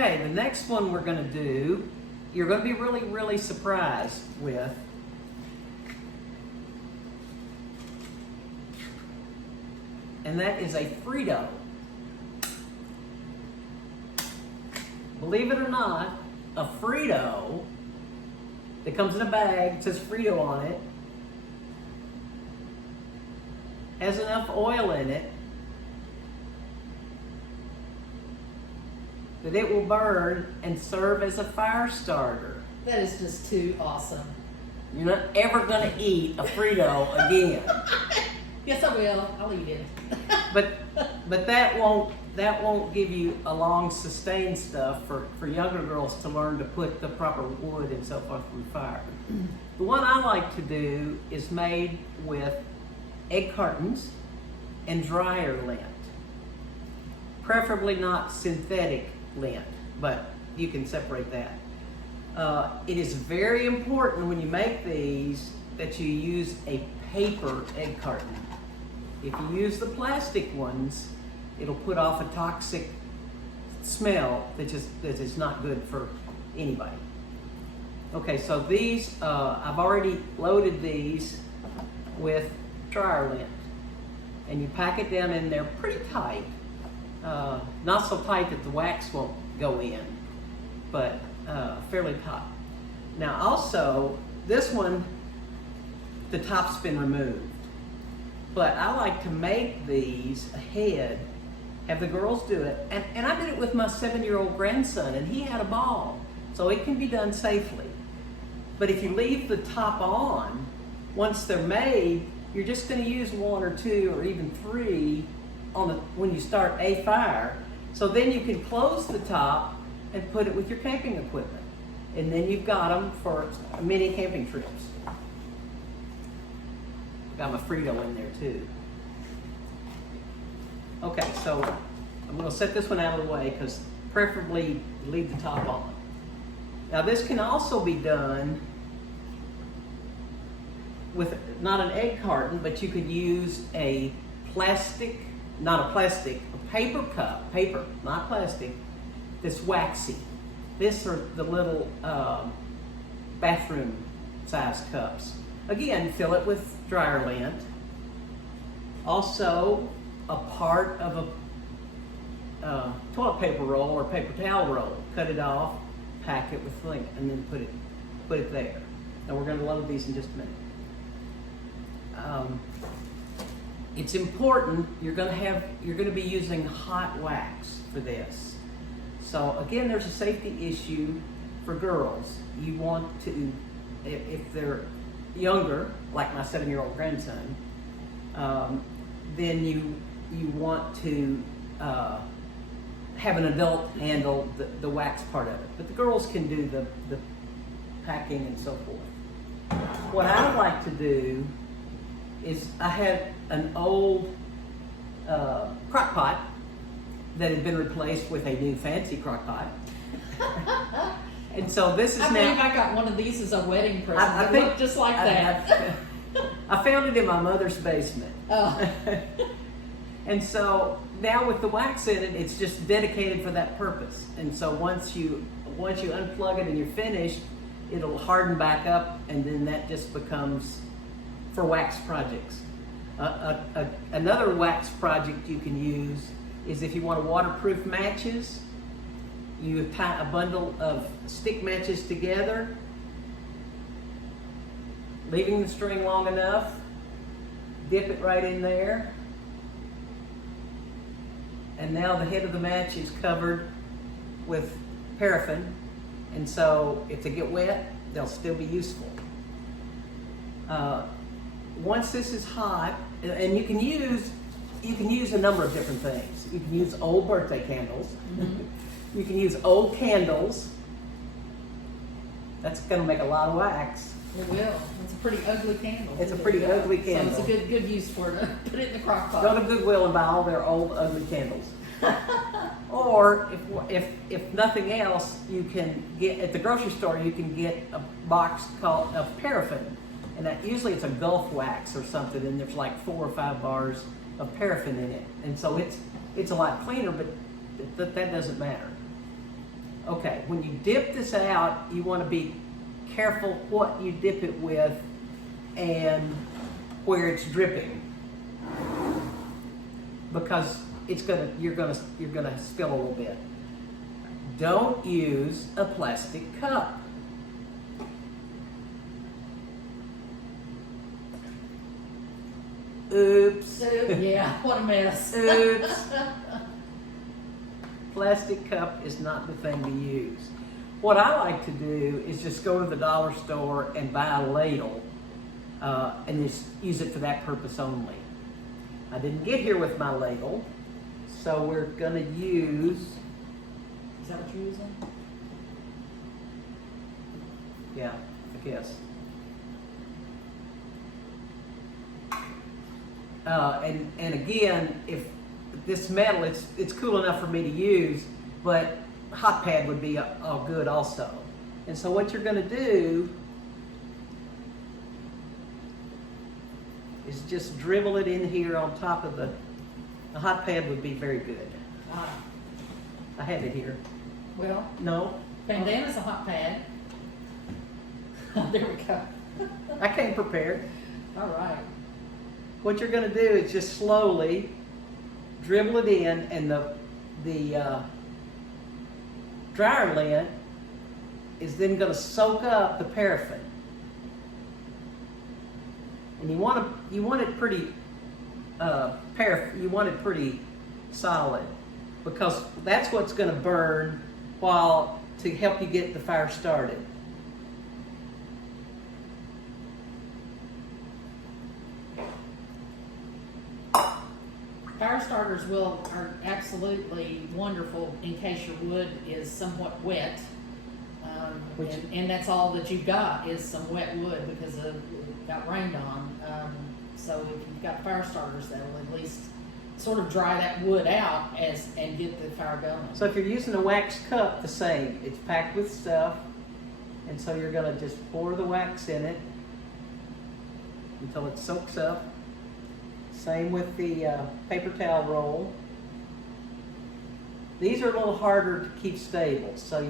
Okay, the next one we're gonna do, you're gonna be really, really surprised with. And that is a Frito. Believe it or not, a Frito that comes in a bag, says Frito on it, has enough oil in it that it will burn and serve as a fire starter. That is just too awesome. You're not ever gonna eat a Frito again. Yes, I will. I'll eat it. But that won't give you a long sustained stuff for younger girls to learn to put the proper wood and so forth through fire. The one I like to do is made with egg cartons and dryer lint. Preferably not synthetic lint, but you can separate that. It is very important when you make these that you use a paper egg carton. If you use the plastic ones, it'll put off a toxic smell that is not good for anybody. Okay, so these, I've already loaded these with dryer lint. And you pack it down in there pretty tight. Not so tight that the wax won't go in, but fairly tight. Now also, this one, the top's been removed. But I like to make these ahead, have the girls do it, and I did it with my 7-year-old grandson, and he had a ball, so it can be done safely. But if you leave the top on, once they're made, you're just going to use 1 or 2 or even 3 when you start a fire. So then you can close the top and put it with your camping equipment, and then you've got them for many camping trips. Got my Frito in there too. Okay, so I'm going to set this one out of the way because preferably leave the top on. Now this can also be done with not an egg carton, but you could use a plastic, a paper cup, paper, not plastic, that's waxy. This are the little bathroom size cups. Again, fill it with dryer lint. Also, a part of a toilet paper roll or paper towel roll. Cut it off, pack it with lint, and then put it there. Now we're going to load these in just a minute. It's important. You're going to be using hot wax for this. So again, there's a safety issue for girls. You want to, if they're younger, like my 7-year-old grandson, then you want to have an adult handle the wax part of it. But the girls can do the packing and so forth. What I like to do is I had an old crock pot that had been replaced with a new fancy crock pot. And so this is I believe I got one of these as a wedding present. It looked just like that. I found it in my mother's basement. Oh. And so now with the wax in it, it's just dedicated for that purpose. And so once you unplug it and you're finished, it'll harden back up, and then that just becomes for wax projects. Another wax project you can use is if you want to waterproof matches. You tie a bundle of stick matches together, leaving the string long enough, dip it right in there, and now the head of the match is covered with paraffin, and so if they get wet, they'll still be useful. Once this is hot, and you can use a number of different things. You can use old birthday candles. Mm-hmm. You can use old candles. That's going to make a lot of wax. It will. It's a pretty ugly candle. It's a pretty ugly candle. So it's a good use for it. Put it in the crock pot. Go to Goodwill and buy all their old ugly candles. Or if nothing else, you can get at the grocery store. You can get a box called of paraffin, and that usually it's a Gulf wax or something, and there's like 4 or 5 bars of paraffin in it, and so it's a lot cleaner, but that doesn't matter. Okay, when you dip this out, you want to be careful what you dip it with and where it's dripping, because you're gonna spill a little bit. Don't use a plastic cup. Oops. Yeah, what a mess. Oops. Plastic cup is not the thing to use. What I like to do is just go to the dollar store and buy a ladle and just use it for that purpose only. I didn't get here with my ladle, so we're gonna use, Is that what you're using? yeah, I guess. And again, if this metal, it's cool enough for me to use, but hot pad would be all good also. And so what you're gonna do is just dribble it in here on top of the hot pad would be very good. I have it here. Well, No, bandana's a hot pad. There we go. I came prepared. All right. What you're gonna do is just slowly dribble it in, and the dryer lint is then gonna soak up the paraffin. And you want it pretty you want it pretty solid, because that's what's gonna burn to help you get the fire started. Fire starters are absolutely wonderful in case your wood is somewhat wet. And that's all that you've got is some wet wood because it got rained on. So if you've got fire starters, that'll at least sort of dry that wood out and get the fire going. So if you're using a wax cup, the same. It's packed with stuff, and so you're gonna just pour the wax in it until it soaks up. Same with the paper towel roll. These are a little harder to keep stable, so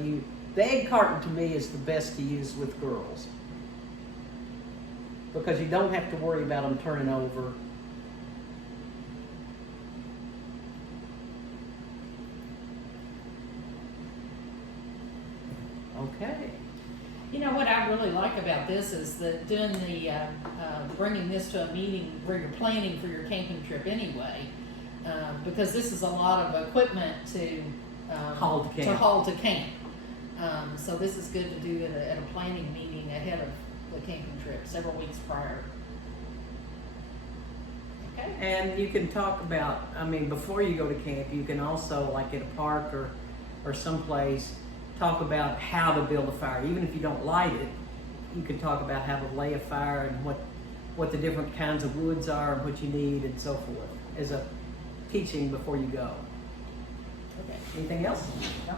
the egg carton to me is the best to use with girls, because you don't have to worry about them turning over. Okay. You know what I really like about this is that doing bringing this to a meeting where you're planning for your camping trip anyway, because this is a lot of equipment to Haul to camp. So this is good to do at a planning meeting ahead of the camping trip, several weeks prior. Okay. And you can talk about, before you go to camp, you can also, like at a park or someplace, talk about how to build a fire. Even if you don't light it, you can talk about how to lay a fire and what the different kinds of woods are and what you need and so forth, as a teaching before you go. Okay. Anything else? No.